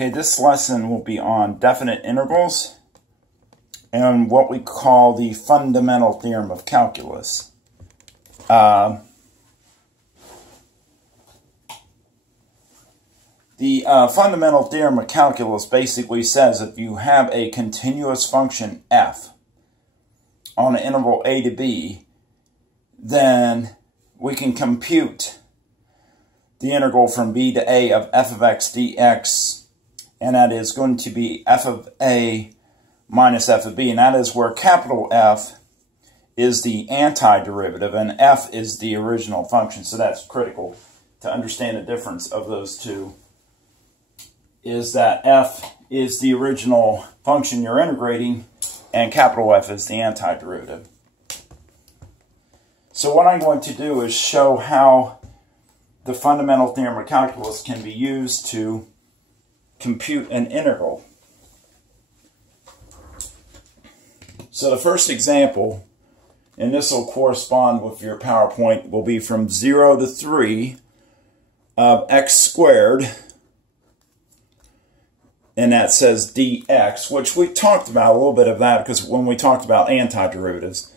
Okay, this lesson will be on definite integrals and what we call the fundamental theorem of calculus. The fundamental theorem of calculus basically says if you have a continuous function f on an interval a to b, then we can compute the integral from b to a of f of x dx, and that is going to be f of a minus f of b, and that is where capital F is the antiderivative and f is the original function. So that's critical to understand the difference of those two, is that f is the original function you're integrating and capital F is the antiderivative. So what I'm going to do is show how the fundamental theorem of calculus can be used to compute an integral. So the first example, and this will correspond with your PowerPoint, will be from 0 to 3 of x squared, and that says dx, which we talked about a little bit of that because when we talked about antiderivatives.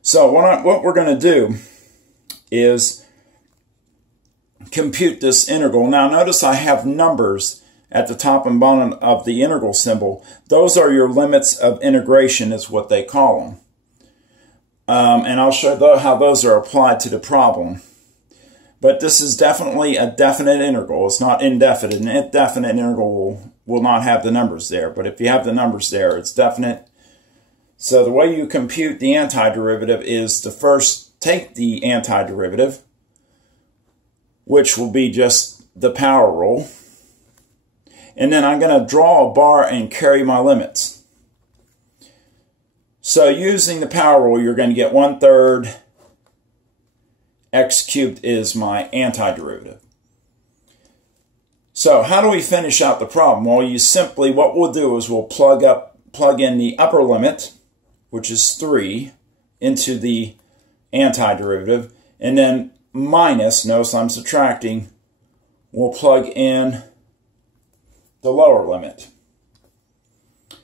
So what we're going to do is compute this integral. Now notice I have numbers at the top and bottom of the integral symbol. Those are your limits of integration is what they call them. And I'll show how those are applied to the problem. But this is definitely a definite integral. It's not indefinite. An indefinite integral will not have the numbers there. But if you have the numbers there, it's definite. So the way you compute the antiderivative is to first take the antiderivative, which will be just the power rule. And then I'm going to draw a bar and carry my limits. So using the power rule, you're going to get 1/3 x cubed is my antiderivative. So how do we finish out the problem? Well, what we'll do is we'll plug in the upper limit, which is 3, into the antiderivative, and then minus, notice I'm subtracting, we'll plug in the lower limit.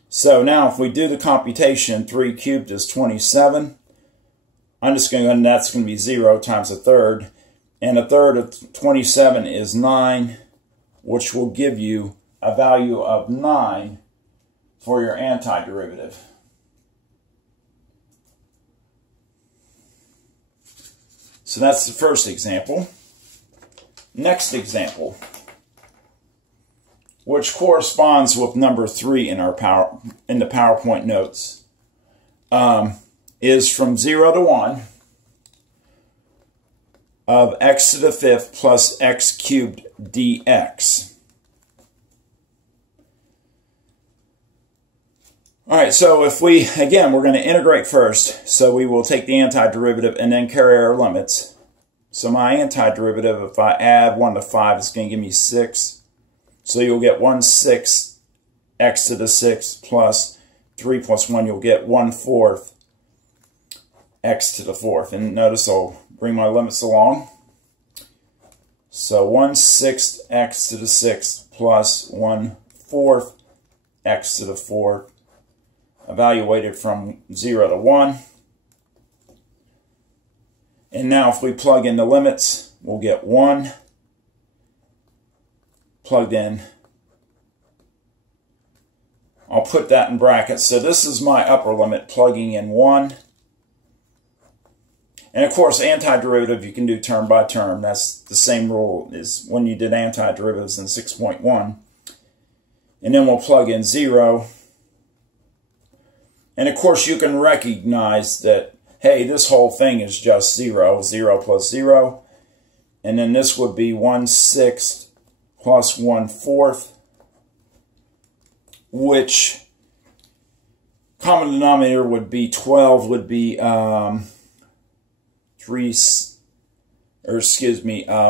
So now if we do the computation, 3 cubed is 27. I'm just going to go, and that's going to be 0 times 1/3. And 1/3 of 27 is 9, which will give you a value of 9 for your antiderivative. So that's the first example. Next example, which corresponds with number 3 in the PowerPoint notes, is from 0 to 1 of x to the 5th plus x cubed dx. All right, so if again, we're going to integrate first. So we will take the antiderivative and then carry our limits. So my antiderivative, if I add 1 to 5, it's going to give me 6. So you'll get 1/6 x to the 6th plus 3 plus 1, you'll get 1/4 x to the 4th. And notice I'll bring my limits along. So 1/6 x to the 6th plus 1/4 x to the 4th, evaluated from 0 to 1. And now if we plug in the limits, we'll get 1 plugged in. I'll put that in brackets. So this is my upper limit, plugging in 1. And of course, antiderivative you can do term by term. That's the same rule as when you did antiderivatives in 6.1. And then we'll plug in 0. And of course, you can recognize that, hey, this whole thing is just 0. 0 plus 0. And then this would be 1/6 plus 1/4, which common denominator would be 12, would be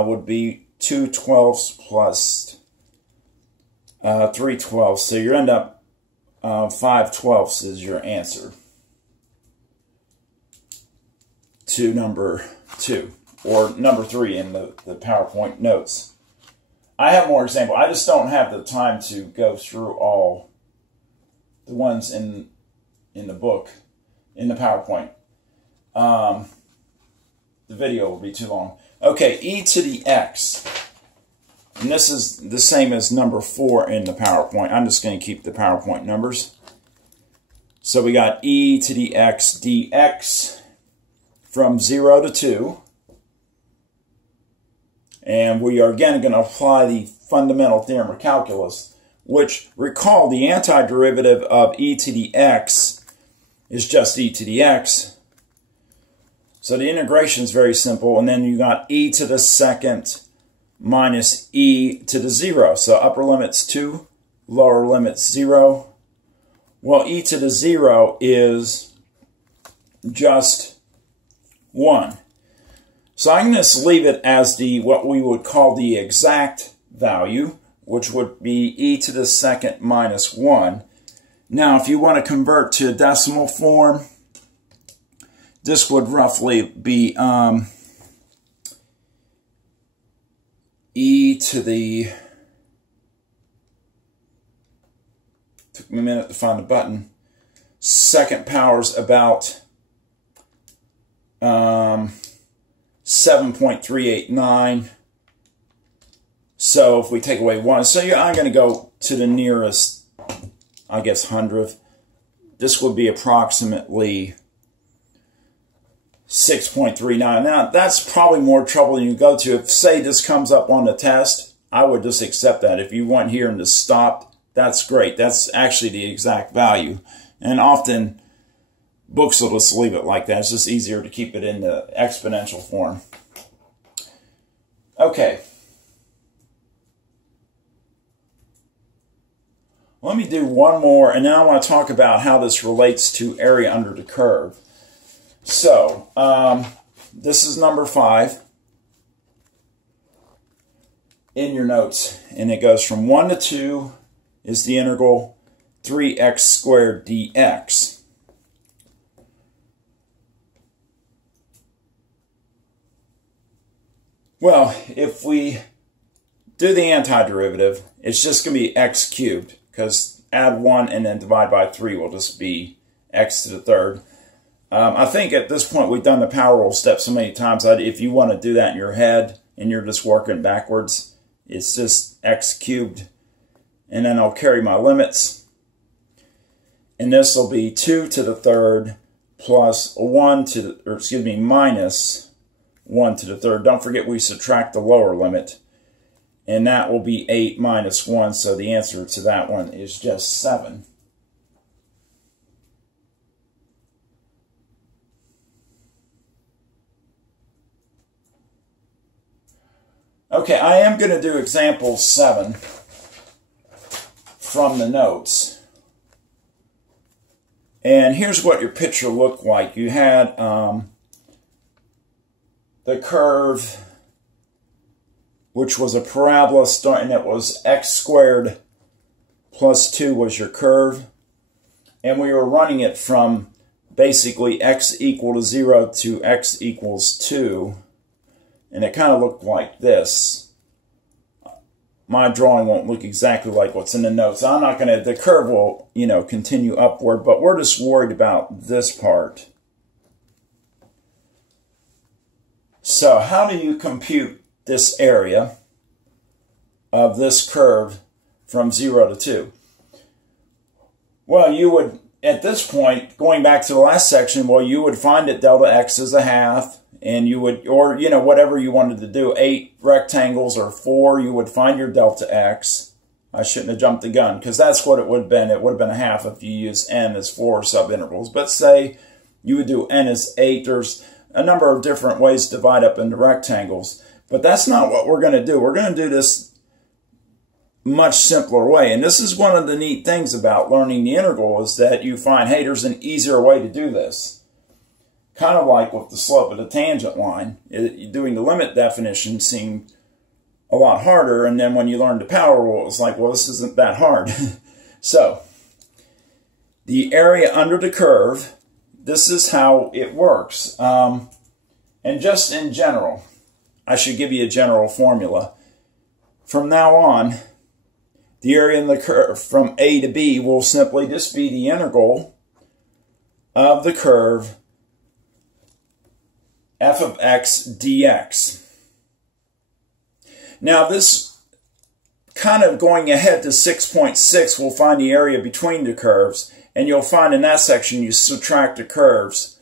would be 2 twelfths plus 3 twelfths. So you end up 5 twelfths is your answer to number 2. or number 3 in the PowerPoint notes. I have more examples. I just don't have the time to go through all the ones in the book, in the PowerPoint. The video will be too long. Okay, e to the x. And this is the same as number 4 in the PowerPoint. I'm just going to keep the PowerPoint numbers. So we got e to the x dx from 0 to 2. And we are again going to apply the fundamental theorem of calculus, which, recall, the antiderivative of e to the x is just e to the x. So the integration is very simple. And then you got e to the second minus e to the 0. So upper limit's 2, lower limit's 0. Well, e to the 0 is just 1. So I can just leave it as what we would call the exact value, which would be e to the second minus 1. Now, if you want to convert to decimal form, this would roughly be e to the, took me a minute to find the button, second power is about 7.389. So if we take away 1, so I'm going to go to the nearest, I guess, hundredth. This would be approximately 6.39. Now, that's probably more trouble than you go to. If, say, this comes up on the test, I would just accept that. If you went here and just stopped, that's great. That's actually the exact value. And often, books will just leave it like that. It's just easier to keep it in the exponential form. Okay. Let me do one more, and then I want to talk about how this relates to area under the curve. So, this is number 5 in your notes, and it goes from 1 to 2 is the integral 3x squared dx. Well, if we do the antiderivative, it's just going to be x cubed, because add 1 and then divide by 3 will just be x to the third. I think at this point we've done the power rule step so many times that if you want to do that in your head and you're just working backwards, it's just x cubed. And then I'll carry my limits. And this will be 2 to the third plus 1 to the, or excuse me, minus 1 to the third. Don't forget we subtract the lower limit. And that will be 8 minus 1. So the answer to that one is just 7. Okay, I am going to do example 7 from the notes. And here's what your picture looked like. You had the curve, which was a parabola, and it was x squared plus 2 was your curve. And we were running it from basically x equal to 0 to x equals 2. And it kind of looked like this. My drawing won't look exactly like what's in the notes. I'm not going to, the curve will, continue upward, but we're just worried about this part. So how do you compute this area of this curve from 0 to 2? Well, you would, at this point, going back to the last section, well, you would find that delta x is a half. And you would, or, whatever you wanted to do, 8 rectangles or 4, you would find your delta x. I shouldn't have jumped the gun, because that's what it would have been. It would have been a half if you used n as 4 subintervals. But say you would do n as 8. There's a number of different ways to divide up into rectangles. But that's not what we're going to do. We're going to do this much simpler way. And this is one of the neat things about learning the integral, is that you find, hey, there's an easier way to do this. Kind of like with the slope of the tangent line. Doing the limit definition seemed a lot harder, and then when you learned the power rule, it was like, well, this isn't that hard. So, the area under the curve, this is how it works. And just in general, I should give you a general formula. From now on, the area in the curve from A to B will simply just be the integral of the curve f of x dx. Now this kind of going ahead to 6.6 will find the area between the curves, and you'll find in that section you subtract the curves.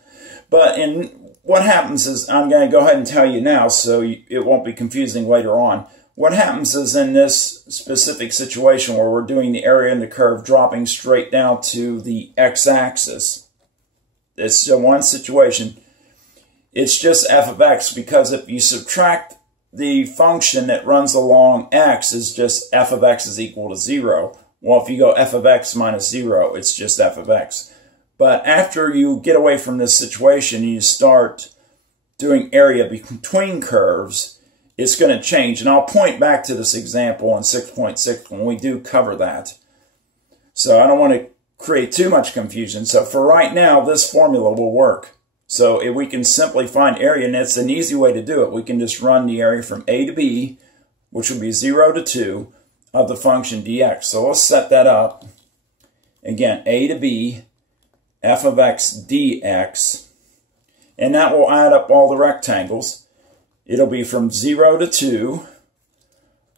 But what happens is, I'm going to go ahead and tell you now so it won't be confusing later on. What happens is in this specific situation where we're doing the area in the curve dropping straight down to the x-axis, it's one situation, it's just f of x, because if you subtract the function that runs along x, is just f of x is equal to 0. Well, if you go f of x minus 0, it's just f of x. But after you get away from this situation, you start doing area between curves, it's going to change. And I'll point back to this example in 6.6 when we do cover that. So I don't want to create too much confusion. So for right now, this formula will work. So if we can simply find area, and it's an easy way to do it. We can just run the area from A to B, which will be 0 to 2, of the function dx. So let's set that up. Again, A to B, f of x dx. And that will add up all the rectangles. It'll be from 0 to 2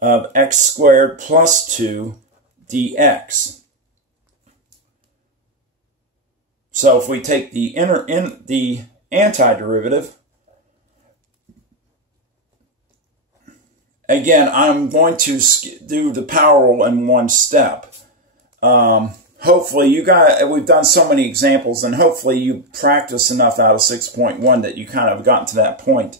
of x squared plus 2 dx. So if we take the antiderivative, again, I'm going to do the power rule in one step. Hopefully we've done so many examples, and hopefully you practice enough out of 6.1 that you kind of gotten to that point.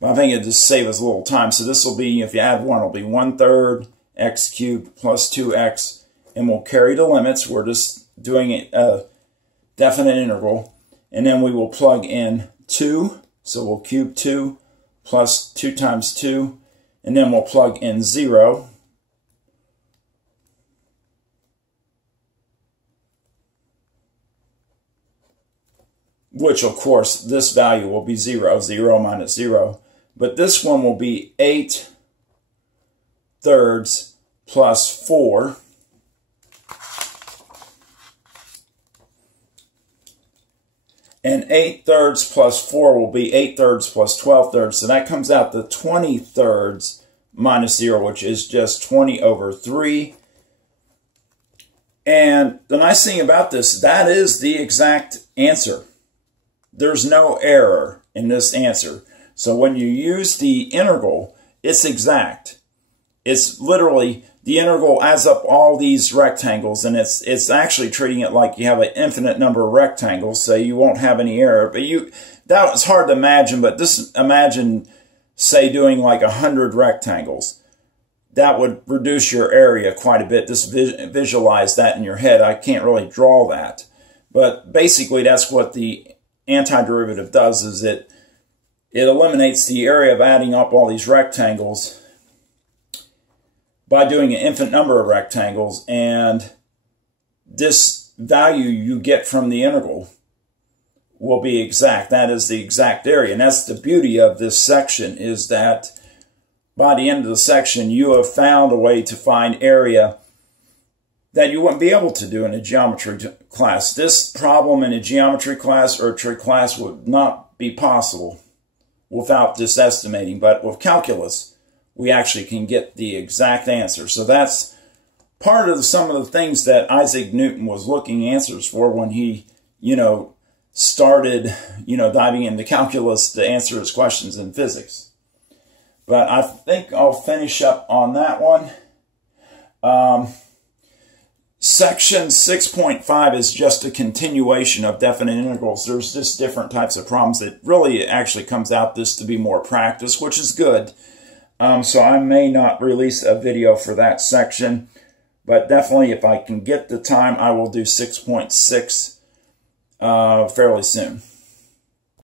But I think it'll just save us a little time. So this will be, if you add 1, it'll be 1/3 x cubed plus 2x, and we'll carry the limits. We're just doing a definite integral, and then we will plug in 2. So we'll cube 2 plus 2 times 2, and then we'll plug in 0. Which, of course, this value will be 0, 0 minus 0. But this one will be 8/3 plus 4. And 8/3 plus 4 will be 8/3 plus 12/3. So that comes out to 20/3 minus 0, which is just 20/3. And the nice thing about this, that is the exact answer. There's no error in this answer. So when you use the integral, it's exact. It's literally, the integral adds up all these rectangles, and it's actually treating it like you have an infinite number of rectangles, so you won't have any error. But that was hard to imagine, but imagine, say, doing like 100 rectangles. That would reduce your area quite a bit. Just visualize that in your head. I can't really draw that. But basically, that's what the antiderivative does, is it eliminates the area of adding up all these rectangles by doing an infinite number of rectangles, and this value you get from the integral will be exact. That is the exact area, and that's the beauty of this section, is that by the end of the section you have found a way to find area that you wouldn't be able to do in a geometry class. This problem in a geometry class or a trig class would not be possible without this estimating. But with calculus, we actually can get the exact answer. So that's part of some of the things that Isaac Newton was looking answers for when he, started, diving into calculus to answer his questions in physics. But I think I'll finish up on that one. Section 6.5 is just a continuation of definite integrals. There's just different types of problems that really actually comes out this to be more practice, which is good. So I may not release a video for that section, but definitely if I can get the time, I will do 6.6 fairly soon.